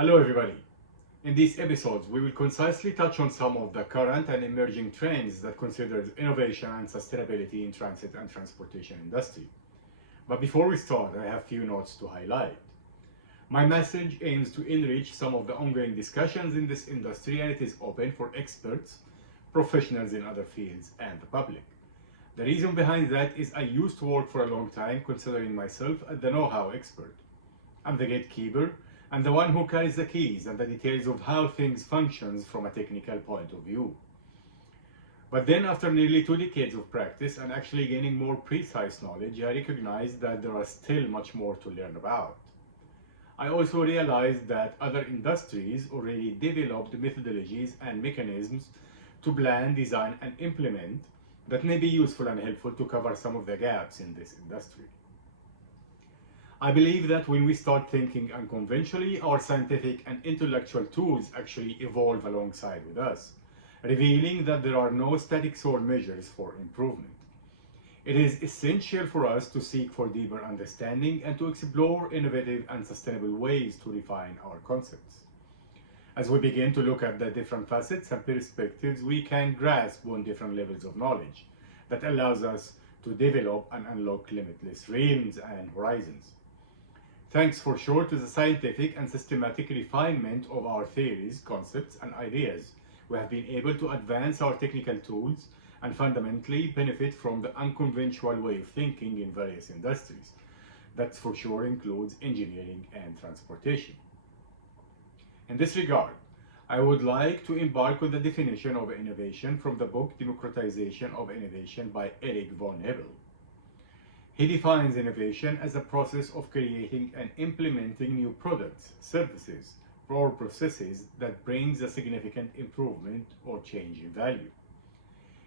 Hello everybody. In these episodes, we will concisely touch on some of the current and emerging trends that consider innovation and sustainability in transit and transportation industry. But before we start, I have few notes to highlight. My message aims to enrich some of the ongoing discussions in this industry, and it is open for experts, professionals in other fields, and the public. The reason behind that is I used to work for a long time considering myself as the know-how expert. I'm the gatekeeper and the one who carries the keys and the details of how things functions from a technical point of view. But then after nearly 2 decades of practice and actually gaining more precise knowledge, I recognized that there are still much more to learn about. I also realized that other industries already developed methodologies and mechanisms to plan, design, and implement that may be useful and helpful to cover some of the gaps in this industry. I believe that when we start thinking unconventionally, our scientific and intellectual tools actually evolve alongside with us, revealing that there are no static sole measures for improvement. It is essential for us to seek for deeper understanding and to explore innovative and sustainable ways to refine our concepts. As we begin to look at the different facets and perspectives, we can grasp on different levels of knowledge that allows us to develop and unlock limitless realms and horizons. Thanks for sure to the scientific and systematic refinement of our theories, concepts, and ideas, we have been able to advance our technical tools and fundamentally benefit from the unconventional way of thinking in various industries. That for sure includes engineering and transportation. In this regard, I would like to embark on the definition of innovation from the book Democratization of Innovation by Eric von Hebel. He defines innovation as a process of creating and implementing new products, services, or processes that brings a significant improvement or change in value.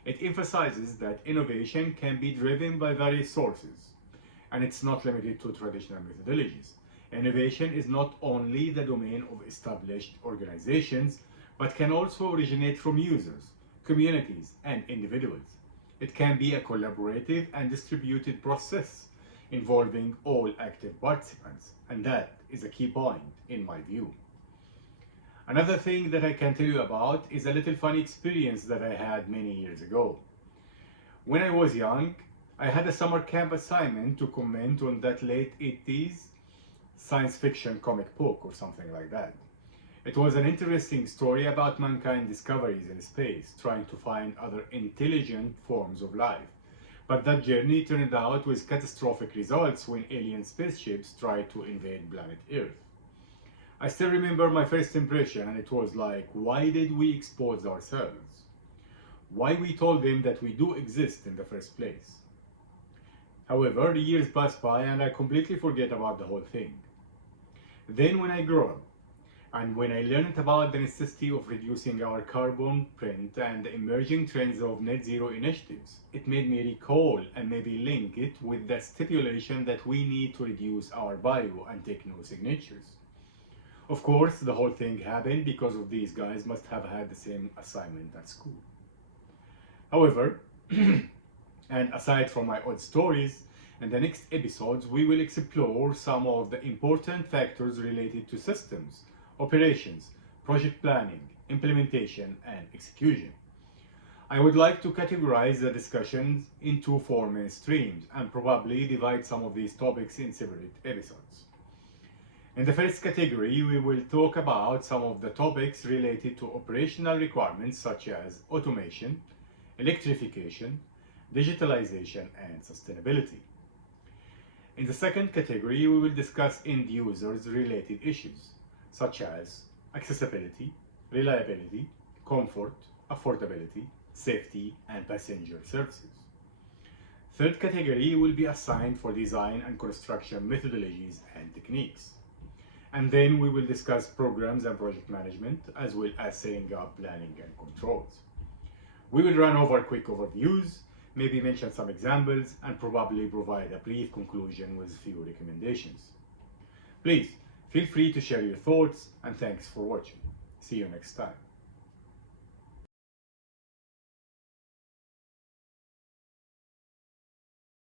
It emphasizes that innovation can be driven by various sources, and it's not limited to traditional methodologies. Innovation is not only the domain of established organizations, but can also originate from users, communities, and individuals. It can be a collaborative and distributed process involving all active participants, and that is a key point in my view. Another thing that I can tell you about is a little funny experience that I had many years ago. When I was young, I had a summer camp assignment to comment on that late 80s science fiction comic book or something like that. It was an interesting story about mankind discoveries in space, trying to find other intelligent forms of life. But that journey turned out with catastrophic results when alien spaceships tried to invade planet Earth. I still remember my first impression, and it was like, why did we expose ourselves? Why we told them that we do exist in the first place? However, the years passed by and I completely forget about the whole thing. Then when I grew up, and when I learned about the necessity of reducing our carbon print and the emerging trends of net zero initiatives, it made me recall and maybe link it with the stipulation that we need to reduce our bio and take no signatures. Of course, the whole thing happened because of these guys must have had the same assignment at school. However, and aside from my odd stories, in the next episodes we will explore some of the important factors related to systems, operations, project planning, implementation, and execution. I would like to categorize the discussions into 4 main streams and probably divide some of these topics in separate episodes. In the first category, we will talk about some of the topics related to operational requirements such as automation, electrification, digitalization, and sustainability. In the second category, we will discuss end users related issues such as accessibility, reliability, comfort, affordability, safety, and passenger services. Third category will be assigned for design and construction methodologies and techniques. And then we will discuss programs and project management, as well as setting up planning and controls. We will run over quick overviews, maybe mention some examples, and probably provide a brief conclusion with few recommendations. Please feel free to share your thoughts, and thanks for watching. See you next time.